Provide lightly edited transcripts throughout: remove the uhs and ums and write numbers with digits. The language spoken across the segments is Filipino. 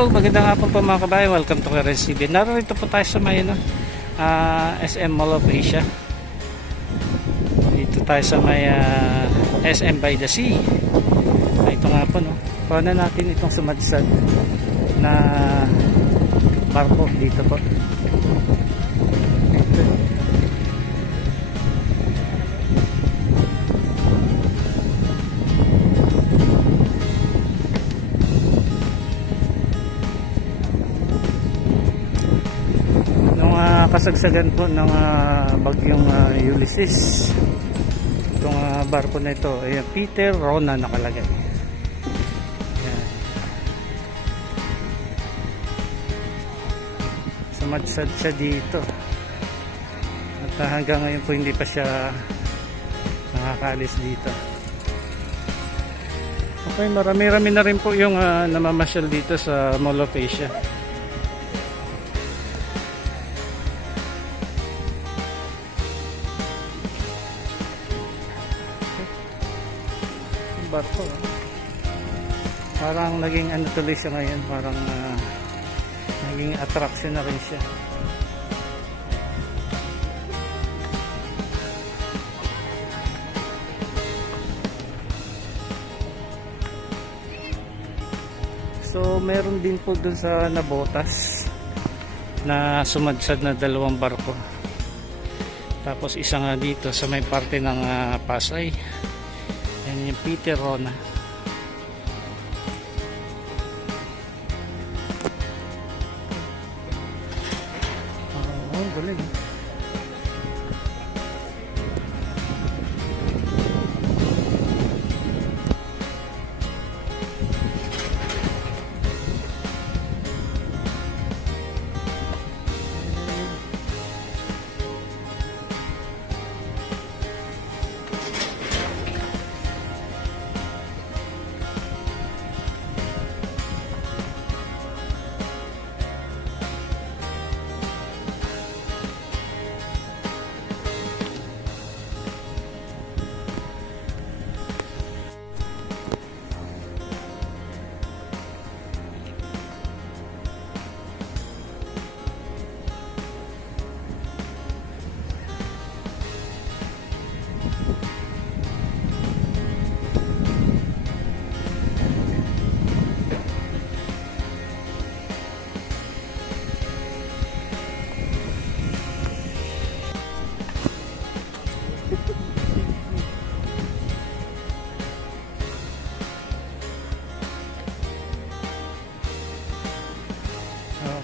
Hello, magandang hapon po mga kabayan. Welcome to Clarence TV. Narito po tayo sa may SM Mall of Asia. Dito tayo sa may SM by the Sea. Ito nga po, no. Kuha na natin itong sumadsad na barko dito po. Kasagsagan po ng bagyong Ulysses, itong barko na ito ay Peter Rona nakalagay. Ayan. Sumadsad siya dito at hanggang ngayon po hindi pa siya nakakaalis dito. Okay, marami-rami na rin po yung namamasyal dito sa Mall of Asia. Barko, parang naging ano tuloy siya ngayon, parang naging attraction na rin siya. So meron din po dun sa Nabotas na sumadsad na dalawang barko, tapos isa nga dito sa may parte ng Pasay. Yan yung Peter Rona. Galing.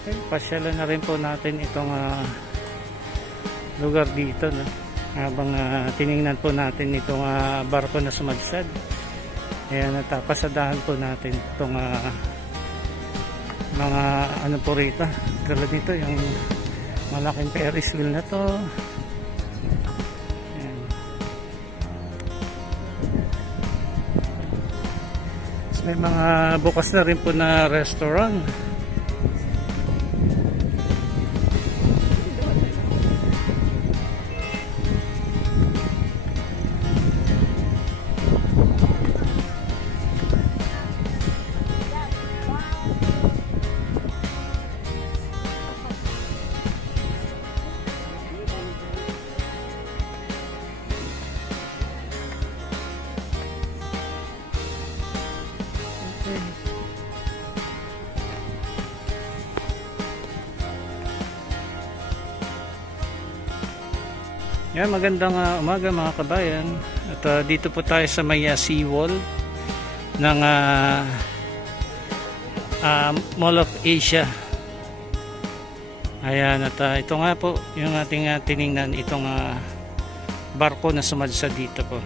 Okay, pasyalan na rin po natin itong lugar dito, no? Habang tiningnan po natin itong barko na sumadsad. Ayan, natapasadahan po natin itong mga ano po rito. Tulad nito, yung malaking Ferris wheel na to. Ayan. So, may mga bukas na rin po na restaurant. Yan, magandang umaga mga kabayan. At dito po tayo sa may seawall ng Mall of Asia. Ayan, at ito nga po yung ating tiningnan, itong barko na sumadsad dito po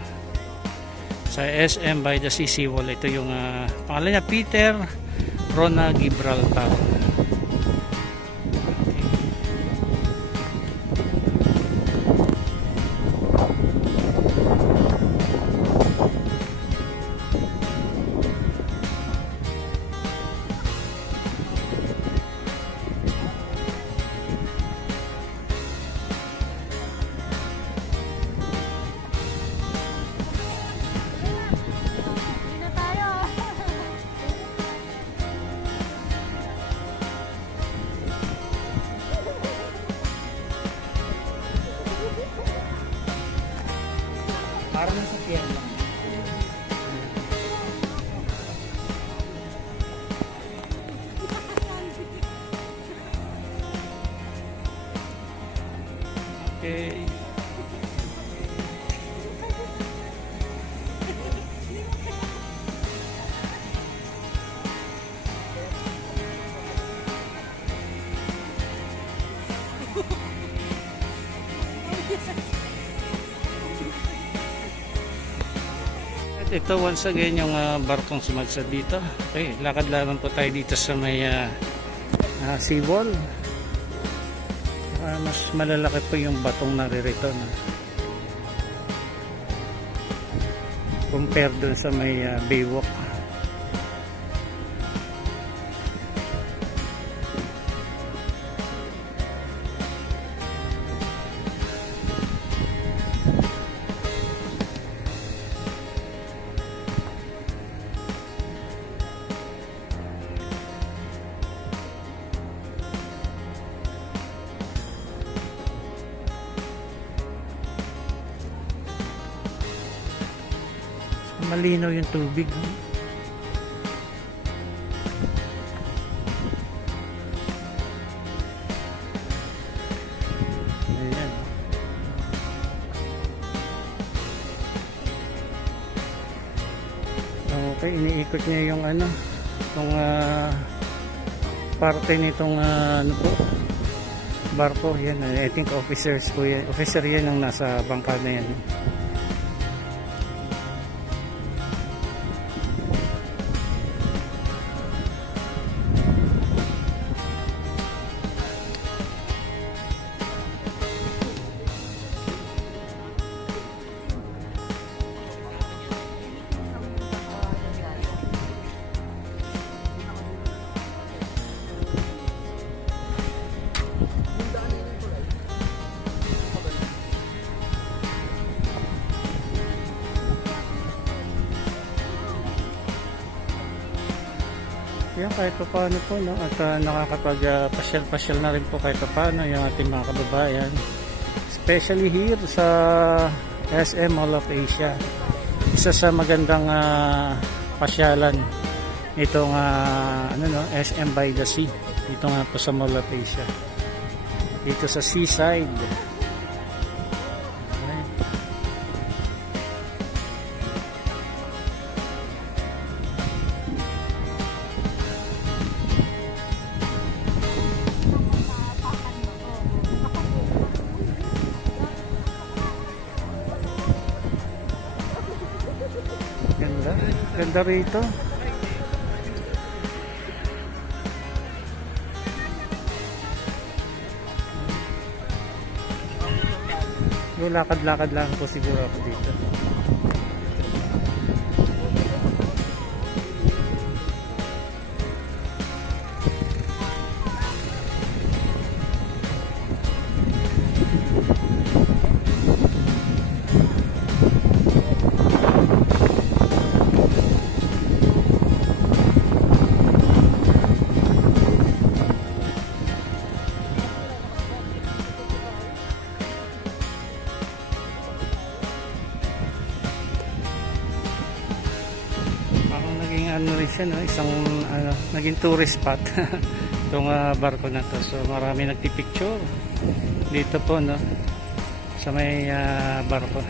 sa SM by the Sea seawall. Ito yung pangalan niya, Peter Rona Gibraltar. Para nasa pier lang. Okay. At ito once again yung barkong sumadsad dito. Okay, lakad lamang po tayo dito sa may seawall. Mas malalaki po yung batong naririto, no? Compare dun sa may baywalk. Malinaw yung tubig. Ayan. Okay, iniikot niya yung ano, itong parte nitong ano po, barko. Yan, I think officers po yan. Officer yan ang nasa bangka na yan. Yan, kahit pa paano po, no? At nakakapag-pasyal-pasyal na rin po kahit pa paano yung ating mga kababayan, especially here sa SM Mall of Asia. Isa sa magandang pasyalan itong ano, no? SM by the Sea dito nga po sa Mall of Asia, dito sa seaside. Ganda, ganda rito. Yung lakad-lakad lang po siguro ako dito. Ano rin siya, no? Isang ano, naging tourist spot itong barko na to. So marami nagpipicture dito po, no? Sa may barko.